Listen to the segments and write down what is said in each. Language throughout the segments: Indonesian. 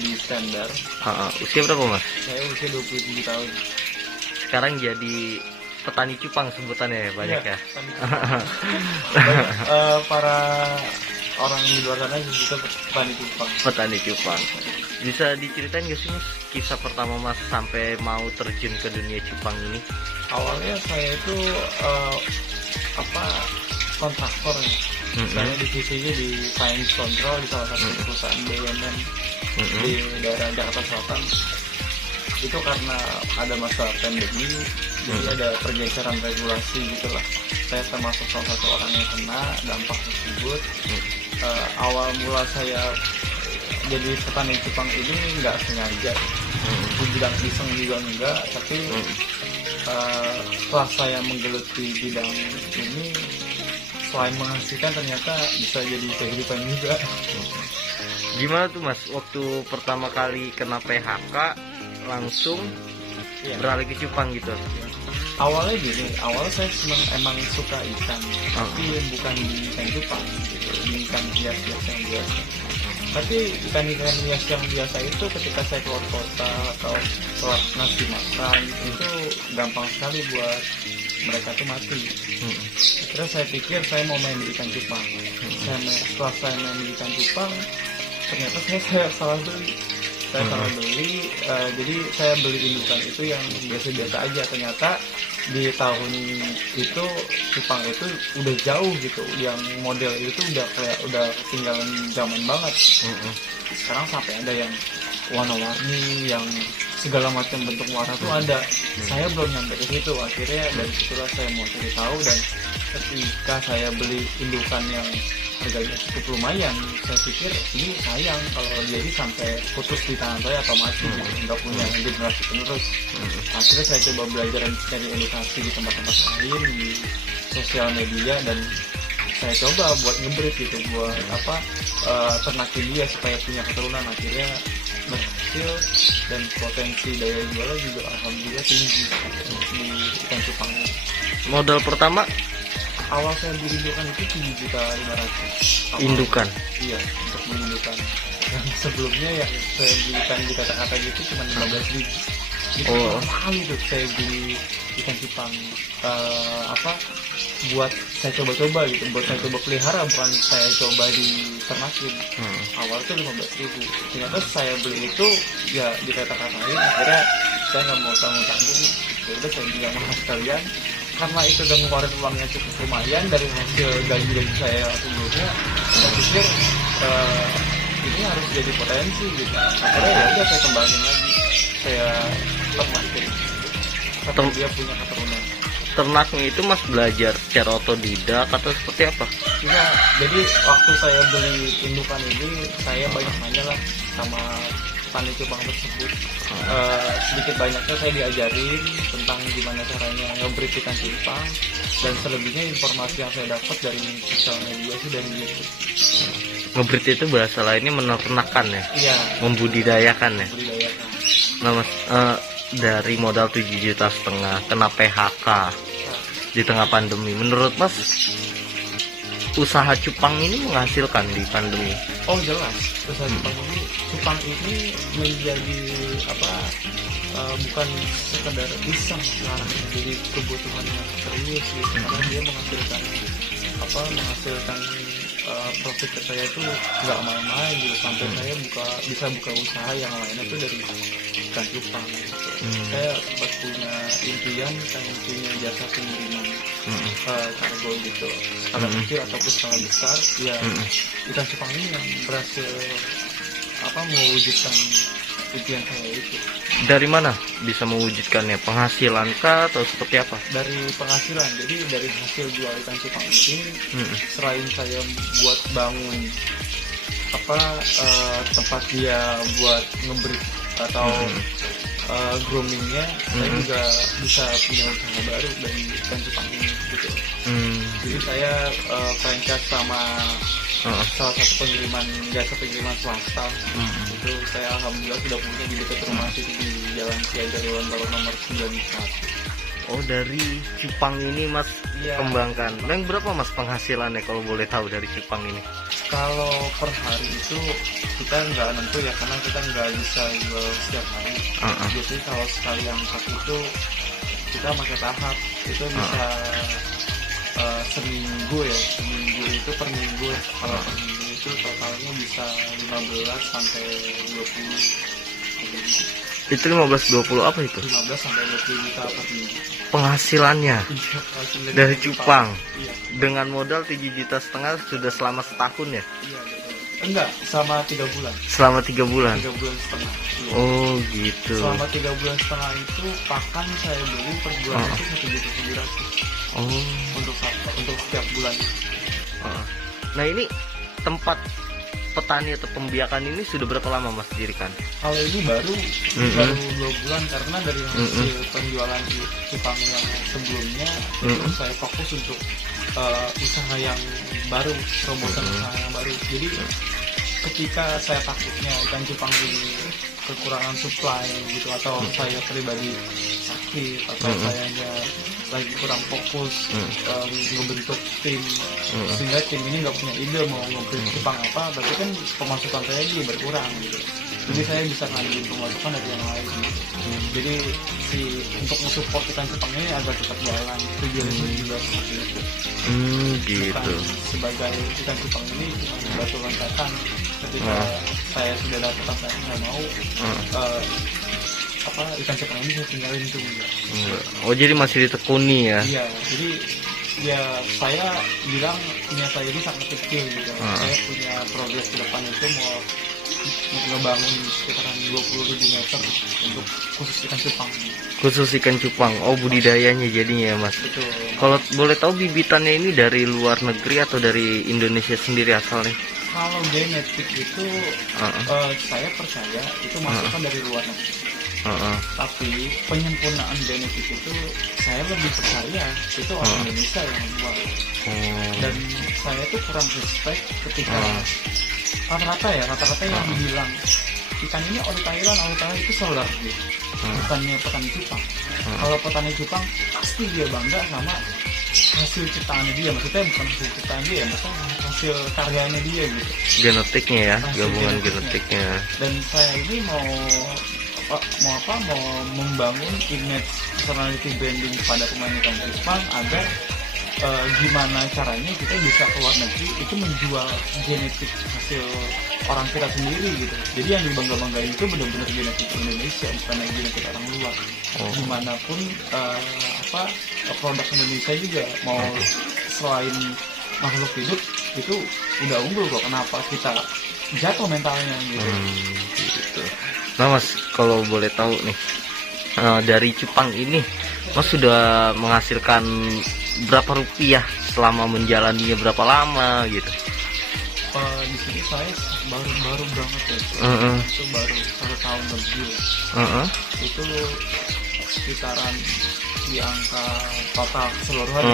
jadi standar. Usia berapa mas? Saya usia 27 tahun. Sekarang jadi petani cupang sebutannya ya, banyak ya. Banyak, para orang di luar sana juga petani cupang. Petani cupang. Bisa diceritain gak sih mas kisah pertama mas sampai mau terjun ke dunia cupang ini? Awalnya saya itu kontraktor ya. Saya divisinya di Science Control di salah satu perusahaan BUMN di daerah Jakarta Selatan. Itu karena ada masa pandemi, jadi ada pergeseran regulasi gitulah. Saya termasuk salah satu orang yang kena dampak tersebut. Awal mula saya jadi petani cupang ini nggak sengaja, dibilang iseng juga enggak, tapi setelah saya menggeluti bidang ini, selain menghasilkan ternyata bisa jadi kehidupan juga. Gimana tuh mas waktu pertama kali kena PHK langsung beralih ke cupang gitu? Awalnya gini, awalnya saya emang suka ikan, tapi bukan di ikan cupang gitu, di ikan hias-hias yang biasa. Tapi ikan-ikan hias yang biasa itu ketika saya keluar kota atau keluar nasi makan itu gampang sekali buat mereka tuh mati. Terus saya pikir saya mau main di ikan cupang. Setelah saya main di ikan cupang, ternyata saya salah beli. Jadi saya beli indukan itu yang biasa-biasa aja. Ternyata di tahun itu cupang itu udah jauh gitu, yang model itu udah ketinggalan zaman banget. Sekarang sampai ada yang warna-warni, yang segala macam bentuk warna tuh ada. Saya belum nyampe ke situ. Akhirnya dari situlah saya mau cari tahu, dan ketika saya beli indukan yang harganya cukup lumayan, saya pikir ini sayang kalau dia sampai putus di tangan saya atau mati gitu, nggak punya generasi penerus. Akhirnya saya coba belajar dan cari edukasi di tempat-tempat lain, di sosial media, dan saya coba buat ngebreed gitu, buat ternakin dia supaya punya keturunan. Akhirnya berhasil, dan potensi daya jualnya juga alhamdulillah tinggi di ikan cupang ini. Modal pertama Awal saya beli indukan itu 7.500.000. indukan? Iya, untuk beli indukan. Yang sebelumnya yang saya belikan di kata-kata gitu cuma 15.000. Itu mahal itu saya beli ikan cupang. Buat saya coba-coba gitu, buat saya coba pelihara, bukan saya coba diternakin. Awal itu 15.000. Ternyata saya beli itu ya di kata-katain, akhirnya saya nggak mau tanggung-tanggung. Udah saya bilang sama sekalian, karena itu udah ngeluarin uangnya cukup lumayan dari hasil gaji saya sebelumnya. Saya pikir ini harus jadi potensi gitu. Akhirnya ya udah saya kembangin lagi, saya ternakin sampai dia punya keturunan. Ternaknya itu mas belajar secara otodidak atau seperti apa? Iya, jadi waktu saya beli indukan ini, saya banyak nanya lah sama petani cupang tersebut. Sedikit banyaknya saya diajarin tentang gimana caranya ngebreed ikan cupang, dan selebihnya informasi yang saya dapat dari sosial media sih, dari YouTube. Ngebreed itu bahasa lainnya menernakan ya? Iya. Membudidayakan ya? Membudidayakan. Nah mas, dari modal 7,5 juta kena PHK di tengah pandemi, menurut mas usaha cupang ini menghasilkan di pandemi? Oh jelas, usaha cupang ini menjadi bukan sekedar iseng sekarang, jadi kebutuhan yang serius gitu, karena dia menghasilkan profit ke saya itu nggak main-main gitu, sampai saya bisa buka usaha yang lainnya tuh dari ikan cupang gitu. Saya sempat punya impian pengen punya jasa pengiriman kargo gitu, skala kecil ataupun skala besar ya. Ikan cupang ini yang berhasil mewujudkan impian saya itu. Dari mana bisa mewujudkannya? Penghasilan kah atau seperti apa? Dari penghasilan, jadi dari hasil jual ikan cupang ini, selain saya buat bangun tempat dia buat ngebreed atau groomingnya, saya juga bisa punya usaha baru dari ikan cupang ini gitu. Jadi saya franchise sama salah satu jasa pengiriman swasta. Itu saya alhamdulillah sudah punya di dekat rumah situ, di Jalan Siaga Dewan Baru nomor 91. Oh, dari cupang ini mas kembangkan. Dan berapa mas penghasilannya kalau boleh tahu dari cupang ini? Kalau per hari itu kita nggak nentu ya, karena kita nggak bisa jual setiap hari. Biasanya kalau sekali angkat itu kita pakai tahap, itu bisa seminggu ya, seminggu itu per minggu. Kalau per minggu itu totalnya bisa 15 sampai 20. Itu 15-20 apa itu 15 sampai 20 juta per minggu penghasilannya hasilnya dari cupang? Iya, Dengan modal 7,5 juta sudah selama setahun ya? iya betul. Enggak, sama 3 bulan. Selama 3 bulan. 3 bulan setengah. Iya. Oh gitu. Selama 3 bulan setengah itu pakan saya beli per bulan itu 1.900.000 Oh. untuk setiap bulan. Nah ini tempat petani atau pembiakan ini sudah berapa lama Mas dirikan? Kalau ini baru 2 bulan, karena dari hasil penjualan cupang yang sebelumnya itu saya fokus untuk usaha yang baru, terobosan usaha yang baru. Jadi ketika saya takutnya ikan cupang ini kekurangan supply gitu, atau saya pribadi sakit, atau sayanya lagi kurang fokus ngebentuk tim, sehingga tim ini nggak punya ide mau ngebentuk cupang apa, berarti kan pemasukan saya juga berkurang gitu. Jadi saya bisa ngambil pemasukan dari yang lain gitu. Jadi untuk mensupport ikan cupang ini agar tetap jalan, tujuannya juga seperti itu. Gitu. Bukan sebagai ikan cupang ini cuma batu loncatan. Ketika saya sudah dapat apa yang saya mau, ikan cupang ini saya tinggalin itu enggak. Oh jadi masih ditekuni ya? Iya, jadi ya saya bilang punya saya ini sangat kecil gitu. Saya punya progres ke depan itu mau ngebangun sekitaran 20.000 meter untuk khusus ikan cupang. Khusus ikan cupang. Oh budidayanya jadinya ya Mas. Betul. Kalau boleh tahu bibitannya ini dari luar negeri atau dari Indonesia sendiri asalnya? Kalau genetik itu saya percaya itu masukan dari luar negeri. Tapi penyempurnaan genetik itu saya lebih percaya itu orang Indonesia yang membuat. Dan saya tuh kurang respect ketika rata-rata yang bilang ikan ini ori Thailand itu seller gitu. Bukannya petani cupang. Kalau petani cupang pasti dia bangga sama hasil ciptaannya dia, maksudnya bukan hasil ciptaan dia, maksudnya hasil karyanya dia gitu. Genetiknya ya, gabungan genetiknya. Dan saya ini mau membangun image personality branding pada pemain ikan cupang agar gimana caranya kita bisa keluar negeri itu menjual genetik hasil orang kita sendiri gitu. Jadi yang dibangga-banggain itu benar-benar genetik Indonesia, bukan genetik orang luar. Gimana pun produk Indonesia juga mau selain makhluk hidup itu udah unggul kok. Kenapa kita jatuh mentalnya gitu. Gitu. Nah Mas, kalau boleh tahu nih dari cupang ini Mas sudah menghasilkan berapa rupiah selama menjalaninya, berapa lama gitu? Di sini saya baru banget ya. Itu baru 1 tahun lebih. Itu sekitaran di angka total keseluruhan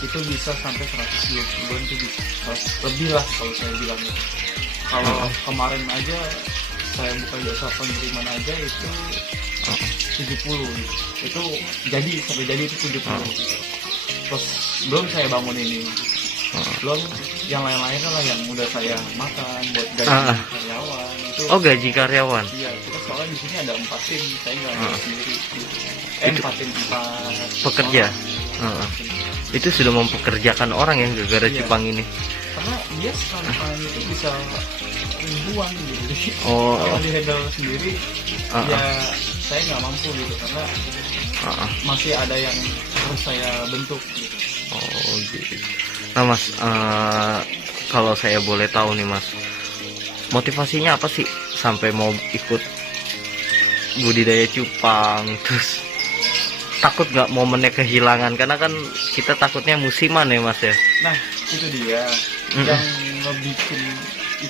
itu bisa sampai 120-an itu bisa lebih lah kalau saya bilang itu. Kalau kemarin aja saya buka jasa pengiriman aja itu 70 gitu. Itu sampai jadi itu 70 gitu. Terus belum saya bangun ini, belum yang lain-lain lah yang udah saya makan buat gaji karyawan itu. Oh gaji karyawan? Iya, kita soalnya di sini ada 4 tim, saya nggak sendiri gitu. 4 tim 4 pekerja. Itu sudah mempekerjakan orang yang gara-gara cupang ini. Karena dia sekali itu bisa ribuan gitu. Jadi kalau di handle sendiri ya saya nggak mampu gitu, karena masih ada yang harus saya bentuk gitu. Oh gitu. Nah Mas, kalau saya boleh tahu nih Mas, motivasinya apa sih sampai mau ikut budidaya cupang? Terus takut nggak momennya kehilangan? Karena kan kita takutnya musiman ya Mas ya. Nah itu dia yang ngebikin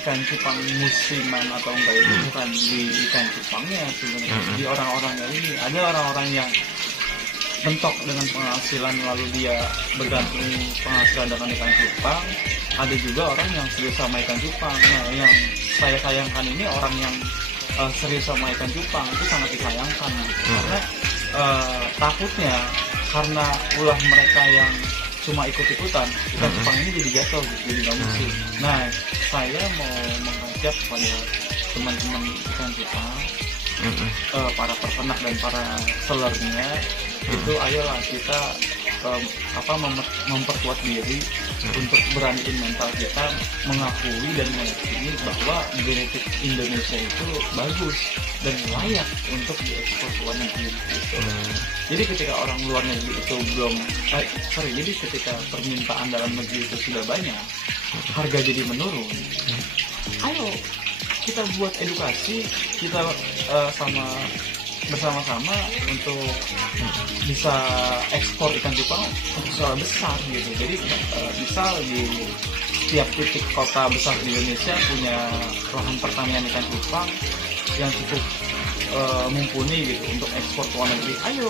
ikan cupang musiman atau enggak itu bukan di ikan cupangnya sebenarnya, di orang-orangnya ini. Ada orang-orang yang mentok dengan penghasilan lalu dia bergantung penghasilan dengan ikan cupang. Ada juga orang yang serius sama ikan cupang. Nah yang saya sayangkan ini orang yang serius sama ikan cupang itu sangat disayangkan gitu. Karena takutnya karena ulah mereka yang cuma ikut-ikutan, ikan cupang ini jadi jatuh gitu, jadi nggak musim. Nah, saya mau mengajak kepada teman-teman ikan cupang, para peternak dan para sellernya, itu ayolah kita memperkuat diri untuk beraniin mental kita, mengakui dan meyakini bahwa genetik Indonesia itu bagus dan layak untuk diekspor ke luar negeri gitu. Jadi ketika orang luar negeri itu jadi ketika permintaan dalam negeri itu sudah banyak, harga jadi menurun, ayo kita buat edukasi, kita bersama-sama untuk bisa ekspor ikan cupang untuk skala besar gitu. Jadi misal di setiap titik kota besar di Indonesia punya lahan pertanian ikan cupang yang cukup mumpuni gitu untuk ekspor ke luar negeri. Ayo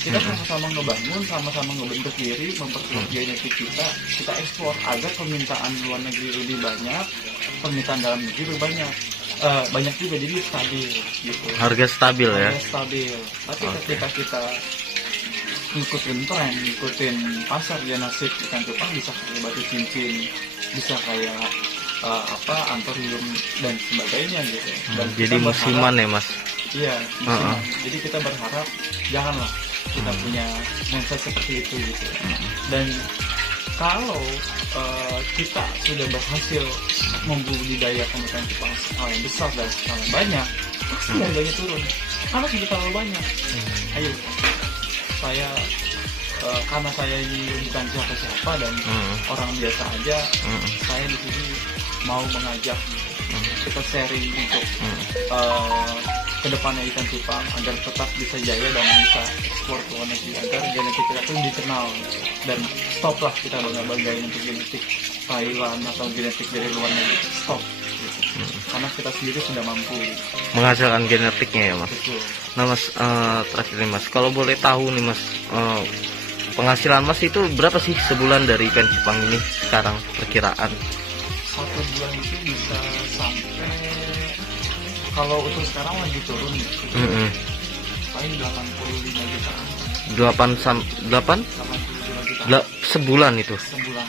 kita sama-sama ngebangun, sama-sama ngebentuk diri, memperkuat genetik kita ekspor agar permintaan luar negeri lebih banyak, permintaan dalam negeri lebih banyak. Banyak juga, jadi stabil gitu. Harga stabil ya. Harga stabil. Tapi ketika kita ngikutin tren, ngikutin pasar, ya nasib ikan cupang bisa kayak batu cincin, bisa kayak antorium dan sebagainya gitu. Dan Jadi musiman ya mas. Iya, musiman. Jadi kita berharap janganlah kita punya mindset seperti itu gitu. Dan kalau kita sudah berhasil membudidayakan ikan cupang skala yang besar dan skala banyak, pasti harganya turun karena sudah terlalu banyak. Ayo, saya karena saya ini bukan siapa-siapa dan orang biasa aja, saya di sini mau mengajak kita sharing untuk kedepannya ikan cupang agar tetap bisa jaya dan bisa ekspor ke luar negeri, agar genetik kita tuh dikenal, dan stoplah kita bangga-banggain untuk genetik Thailand atau genetik dari luar negeri, stop gitu. Karena kita sendiri sudah mampu menghasilkan genetiknya ya mas. Betul. Nah mas, terakhir nih mas, kalau boleh tahu nih mas, penghasilan mas itu berapa sih sebulan dari ikan cupang ini sekarang perkiraan? Satu bulan itu bisa sampai, kalau untuk sekarang lagi turun gitu, paling 85 jutaan. 85 juta sebulan itu. Sebulan.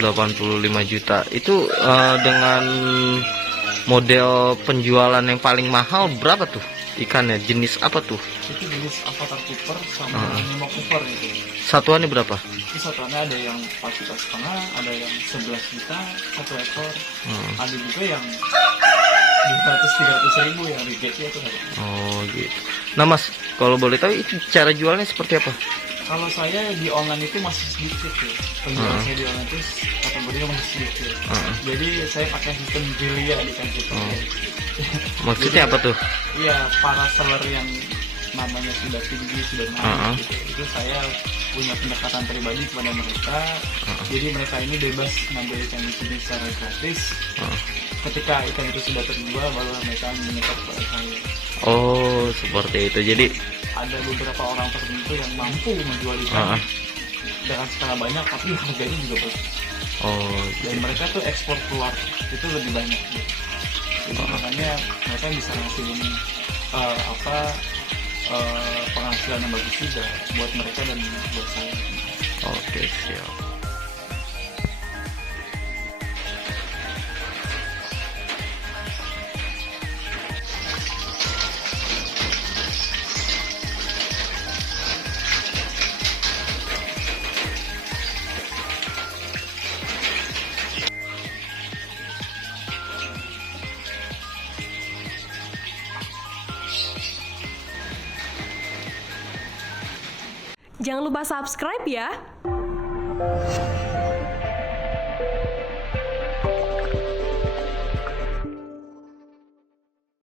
85 juta itu dengan model penjualan yang paling mahal berapa tuh ikannya, jenis apa tuh? Itu jenis avatar cooper sama nemo cooper itu. Satuannya berapa? Itu satuannya ada yang 4,5 juta, ada yang 11 juta satu ekor, ada juga yang 200-300 ribu yang rigetnya itu ada. Oh gitu. Nah mas, kalau boleh tahu itu cara jualnya seperti apa? Kalau saya di online itu masih sedikit ya, penjualan saya di online itu kategorinya masih sedikit. Jadi saya pakai sistem Julia di kan situ. Maksudnya apa tuh? Iya, para seller yang namanya sudah tinggi, sudah naik gitu, itu saya punya pendekatan pribadi kepada mereka. Jadi mereka ini bebas ngambil ikan di sini secara gratis. Ketika ikan itu sudah terjual, baru mereka menyetor kepada saya. Oh seperti itu. Jadi ada beberapa orang tertentu yang mampu menjual ikan dengan skala banyak, tapi harganya juga bagus. Dan mereka tuh ekspor keluar itu lebih banyak gitu. Jadi makanya mereka bisa ngasihin penghasilan yang bagus juga buat mereka dan buat saya. Oke, siap. Jangan lupa subscribe ya.